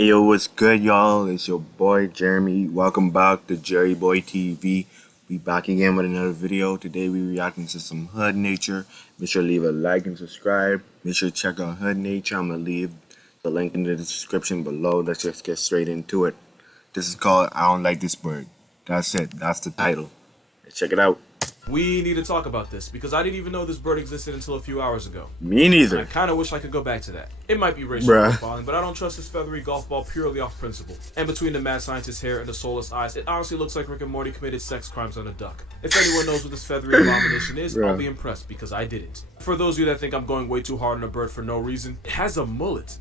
Hey, yo, what's good, y'all? It's your boy Jeremy. Welcome back to Jerry Boy TV. We back again with another video. Today we reacting to some hood nature. Make sure to leave a like and subscribe. Make sure to check out hood nature. I'm gonna leave the link in the description below. Let's just get straight into it. This is called I Don't Like This Bird. That's it. That's the title. Let's check it out. We need to talk about this because I didn't even know this bird existed until a few hours ago. Me neither. I kind of wish I could go back to that. It might be racial profiling, but I don't trust this feathery golf ball purely off principle. And between the mad scientist's hair and the soulless eyes, it honestly looks like Rick and Morty committed sex crimes on a duck. If anyone knows what this feathery abomination is, I'll be impressed because I didn't. For those of you that think I'm going way too hard on a bird for no reason, it has a mullet.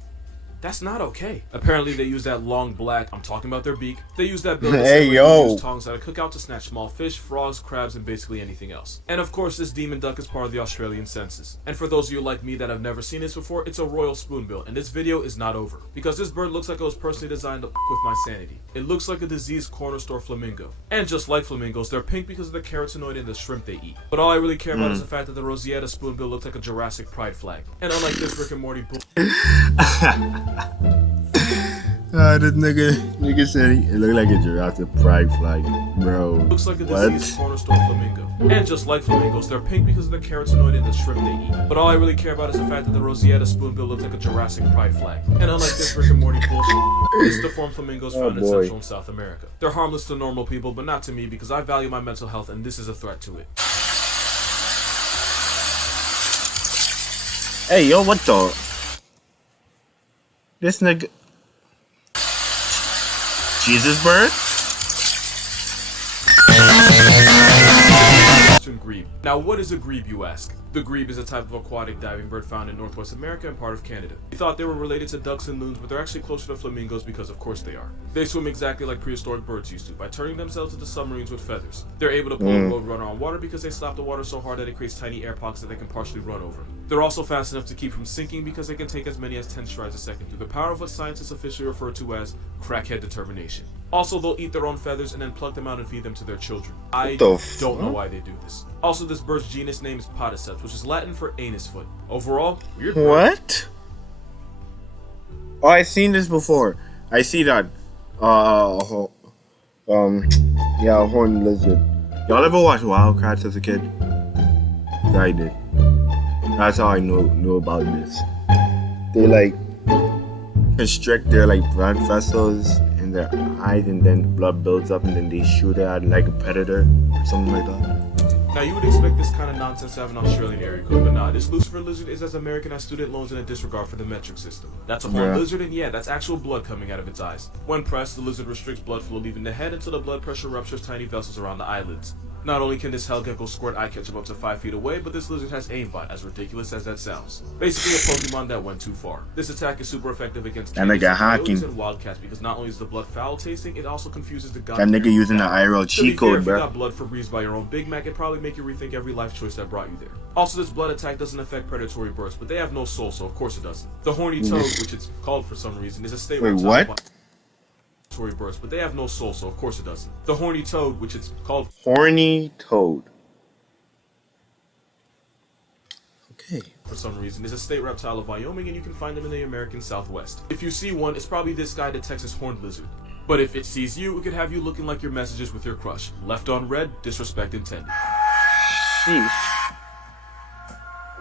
That's not okay. Apparently they use that long black, I'm talking about their beak, they use that bill use tongs at a cookout to snatch small fish, frogs, crabs, and basically anything else. And of course this demon duck is part of the Australian census. And for those of you like me that have never seen this before, it's a royal spoonbill, and this video is not over. Because this bird looks like it was personally designed to with my sanity. It looks like a diseased corner store flamingo. And just like flamingos, they're pink because of the carotenoid in the shrimp they eat. But all I really care about is the fact that the Roseata Spoonbill looks like a Jurassic Pride flag. And unlike this Rick and Morty bull This nigga said it looked like a Jurassic Pride flag, bro. Looks like a diseased corner store flamingo. And just like flamingos, they're pink because of the carotenoid in the shrimp they eat. But all I really care about is the fact that the Roseata Spoonbill looks like a Jurassic Pride flag. And unlike this Rick and Morty bullshit, it's deformed flamingos found in Central and South America. They're harmless to normal people, but not to me because I value my mental health and this is a threat to it. Hey, yo, what the? This nigga. Jesus bird? Grieb. Now what is a grieb, you ask? The grieb is a type of aquatic diving bird found in Northwest America and part of Canada. We thought they were related to ducks and loons, but they're actually closer to flamingos because of course they are. They swim exactly like prehistoric birds used to, by turning themselves into submarines with feathers. They're able to pull a road runner on water because they slap the water so hard that it creates tiny air pockets that they can partially run over. They're also fast enough to keep from sinking because they can take as many as 10 strides a second through the power of what scientists officially refer to as crackhead determination. Also, they'll eat their own feathers and then pluck them out and feed them to their children. I don't know why they do this. Also, this bird's genus name is Pandas, which is Latin for anus foot. Overall, weird bird. What? Oh, I've seen this before. I see that. Yeah, horned lizard. Y'all ever watch Wildcats as a kid? I did. That's how I knew about this. They like constrict their like blood vessels in their eyes, and then the blood builds up, and then they shoot it at like a predator, or something like that. Now you would expect this kind of nonsense to have an Australian area code, but nah, this Lucifer lizard is as American as student loans in a disregard for the metric system. That's a horned lizard, and yeah, that's actual blood coming out of its eyes. When pressed, the lizard restricts blood flow leaving the head until the blood pressure ruptures tiny vessels around the eyelids. Not only can this hell gecko squirt eye ketchup up to 5 feet away, but this lizard has aimbot, as ridiculous as that sounds. Basically a Pokemon that went too far. This attack is super effective against coyotes and wildcats because not only is the blood foul tasting, it also confuses the god. That nigga using the IRL cheat code, bro. If you got blood Febreze by your own Big Mac, it'd probably make you rethink every life choice that brought you there. Also, this blood attack doesn't affect predatory birds, but they have no soul, so of course it doesn't. The horny toad, which it's called for some reason, is a state birds, but they have no soul, so of course it doesn't. The horny toad, which it's called horny toad. Okay. For some reason, is a state reptile of Wyoming, and you can find them in the American Southwest. If you see one, it's probably this guy, the Texas horned lizard. But if it sees you, it could have you looking like your messages with your crush. Left on red, disrespect intended.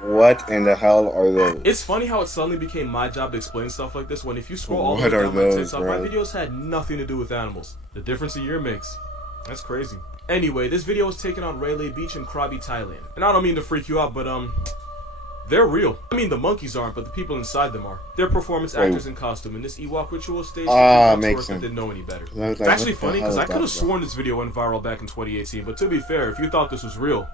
What in the hell are those? It's funny how it suddenly became my job to explain stuff like this when if you scroll all the way down my TikTok, my videos had nothing to do with animals. The difference a year makes. That's crazy. Anyway, this video was taken on Railay Beach in Krabi, Thailand. And I don't mean to freak you out, but they're real. I mean, the monkeys aren't, but the people inside them are. They're performance actors in costume, and this Ewok ritual stage makes sense. Didn't know any better. It's actually funny because I could have sworn this video went viral back in 2018, but to be fair, if you thought this was real,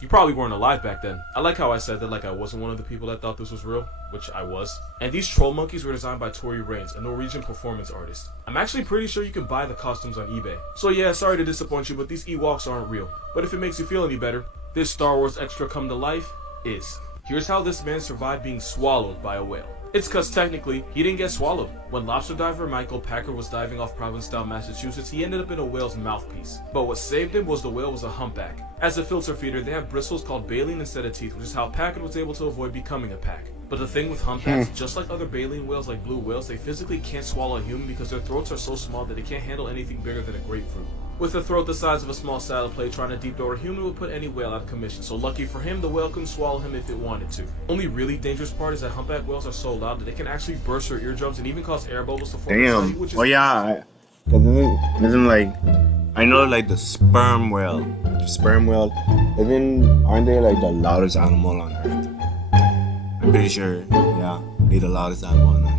you probably weren't alive back then. I like how I said that like I wasn't one of the people that thought this was real, which I was. And these troll monkeys were designed by Tori Raines, a Norwegian performance artist. I'm actually pretty sure you can buy the costumes on eBay. So yeah, sorry to disappoint you, but these Ewoks aren't real. But if it makes you feel any better, this Star Wars extra come to life is. Here's how this man survived being swallowed by a whale. It's cause technically, he didn't get swallowed. When lobster diver Michael Packer was diving off Provincetown, Massachusetts, he ended up in a whale's mouthpiece. But what saved him was the whale was a humpback. As a filter feeder, they have bristles called baleen instead of teeth, which is how Packer was able to avoid becoming a pack. But the thing with humpbacks, just like other baleen whales like blue whales, they physically can't swallow a human because their throats are so small that they can't handle anything bigger than a grapefruit. With a throat the size of a small salad plate, trying to deep throat a human would put any whale out of commission, so lucky for him, the whale couldn't swallow him if it wanted to. Only really dangerous part is that humpback whales are so loud that they can actually burst your eardrums and even cause air bubbles to form. Damn. Oh yeah. Isn't like, I know like the sperm whale. The sperm whale, aren't they like the loudest animal on Earth? I'm pretty sure, yeah, they're the loudest animal on Earth.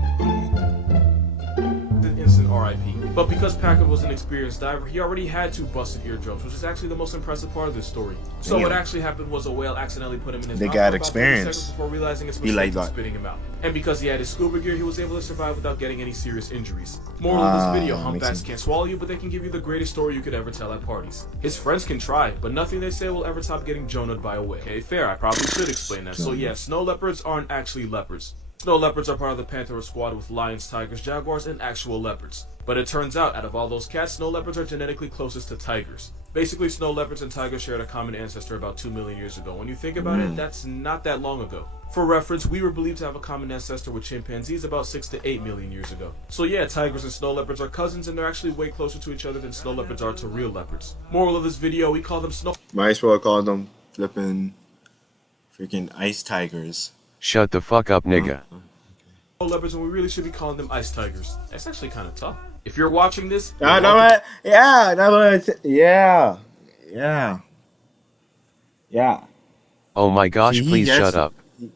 Instant RIP. But because Packard was an experienced diver, he already had 2 busted eardrums, which is actually the most impressive part of this story. So what actually happened was a whale accidentally put him in his mouth got for about 30 experience. seconds before realizing it's mistake and spitting him out. And because he had his scuba gear, he was able to survive without getting any serious injuries. Moral of this video, humpbacks can't swallow you, but they can give you the greatest story you could ever tell at parties. His friends can try, but nothing they say will ever top getting Jonah'd by a whale. Okay, fair, I probably should explain that. So yeah, snow leopards aren't actually leopards. Snow leopards are part of the Panthera squad with lions, tigers, jaguars, and actual leopards. But it turns out of all those cats, snow leopards are genetically closest to tigers. Basically, snow leopards and tigers shared a common ancestor about 2 million years ago. When you think about it, that's not that long ago. For reference, we were believed to have a common ancestor with chimpanzees about 6 to 8 million years ago. So yeah, tigers and snow leopards are cousins, and they're actually way closer to each other than snow leopards are to real leopards. Moral of this video, we call them snow... Might as well call them flipping freaking ice tigers. Shut the fuck up, nigga. Leopards, and we really should be calling them ice tigers. That's actually kind of tough. If you're watching this, Yeah. Oh my gosh, please shut up.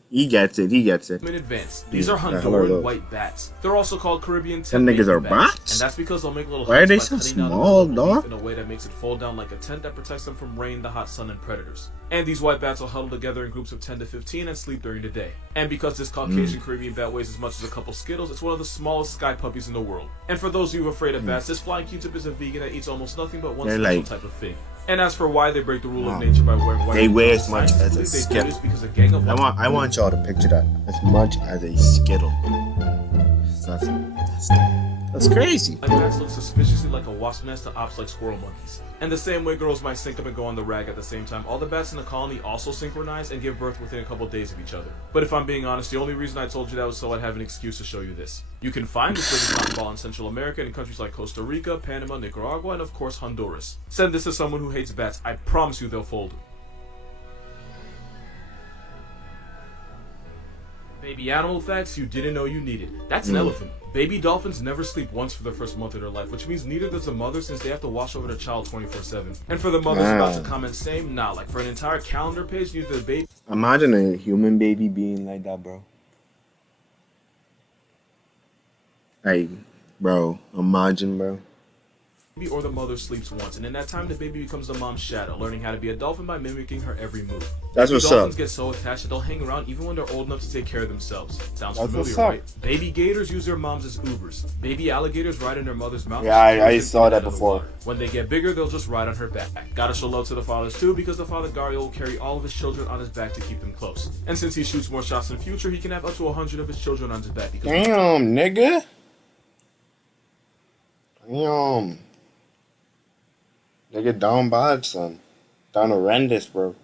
He gets it. in advance. These are Honduran white bats. They're also called Caribbean tent Them niggas are bats. bats? And that's because they'll make little Why are they huts by so cutting down small, the dog? leaf in a way that makes it fold down like a tent that protects them from rain, the hot sun, and predators. And these white bats will huddle together in groups of 10 to 15 and sleep during the day. And because this Caucasian Caribbean bat weighs as much as a couple Skittles, it's one of the smallest sky puppies in the world. And for those of you afraid of bats, this flying Q-tip is a vegan that eats almost nothing but one special type of fig. And as for why they break the rule of nature by wearing white, they weigh as much as a Skittle. Because a gang of I want y'all to picture that as much as a Skittle. That's crazy. White bats look suspiciously like a wasp nest to ops like squirrel monkeys. And the same way girls might sync up and go on the rag at the same time, all the bats in the colony also synchronize and give birth within a couple days of each other. But if I'm being honest, the only reason I told you that was so I'd have an excuse to show you this. You can find this living mountain ball in Central America in countries like Costa Rica, Panama, Nicaragua, and of course Honduras. Send this to someone who hates bats, I promise you they'll fold. Baby animal facts you didn't know you needed. That's an elephant. Baby dolphins never sleep once for the first month of their life, which means neither does the mother since they have to watch over the child 24/7. And for the mothers about to comment same, nah, like for an entire calendar page, neither the baby... Imagine a human baby being like that, bro. Like, bro, imagine, bro. or the mother sleeps once, and in that time the baby becomes the mom's shadow, learning how to be a dolphin by mimicking her every move. That's what's dolphins up. get so attached that they'll hang around even when they're old enough to take care of themselves. Sounds That's familiar, right? Baby gators use their moms as Ubers. Baby alligators ride in their mother's mouth. Yeah, I saw that before. When they get bigger, they'll just ride on her back. Gotta show love to the fathers too, because the father Gario will carry all of his children on his back to keep them close. And since he shoots more shots in the future, he can have up to 100 of his children on his back. Because damn, nigga. Damn. Nigga down bad, son. Down horrendous, bro.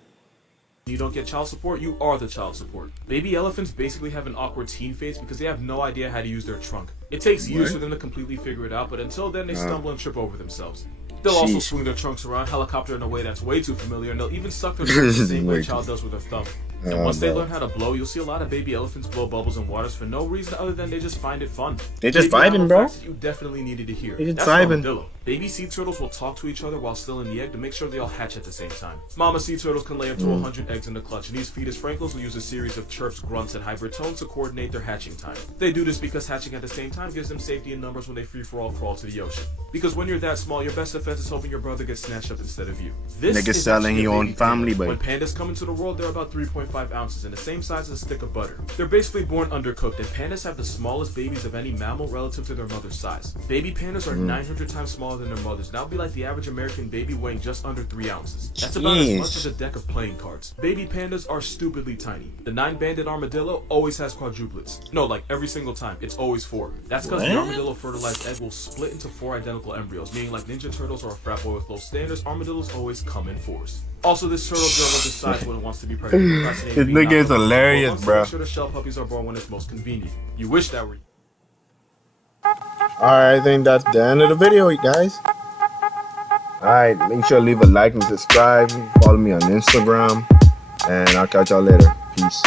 You don't get child support, you are the child support. Baby elephants basically have an awkward teen phase because they have no idea how to use their trunk. It takes years for them to completely figure it out, but until then they stumble and trip over themselves. They'll also swing their trunks around, helicopter in a way that's way too familiar, and they'll even suck their trunks the same way a child does with their thumb. And once they learn how to blow, you'll see a lot of baby elephants blow bubbles in waters for no reason other than they just find it fun. They just vibing, bro. You definitely needed to hear. They just vibing. Baby sea turtles will talk to each other while still in the egg to make sure they all hatch at the same time. Mama sea turtles can lay up to 100 eggs in the clutch, and these fetus frankles will use a series of chirps, grunts, and hybrid tones to coordinate their hatching time. They do this because hatching at the same time gives them safety in numbers when they free-for-all crawl to the ocean. Because when you're that small, your best defense is hoping your brother gets snatched up instead of you. This nigga is selling your own family, panda. but When pandas come into the world, they're about 3.5 ounces and the same size as a stick of butter. They're basically born undercooked, and pandas have the smallest babies of any mammal relative to their mother's size. Baby pandas are 900 times smaller smaller than their mothers. That would be like the average American baby weighing just under 3 ounces. That's about as much as a deck of playing cards. Baby pandas are stupidly tiny. The 9-banded armadillo always has quadruplets. No, like every single time. It's always 4. That's because the armadillo fertilized egg will split into 4 identical embryos, meaning like Ninja Turtles or a frat boy with low standards, armadillos always come in 4s. Also, this turtle girl will decide when it wants to be pregnant. This nigga is hilarious, bro. Make sure the shell puppies are born when it's most convenient. You wish that were. Alright, I think that's the end of the video, guys. Alright, make sure to leave a like and subscribe. Follow me on Instagram. And I'll catch y'all later. Peace.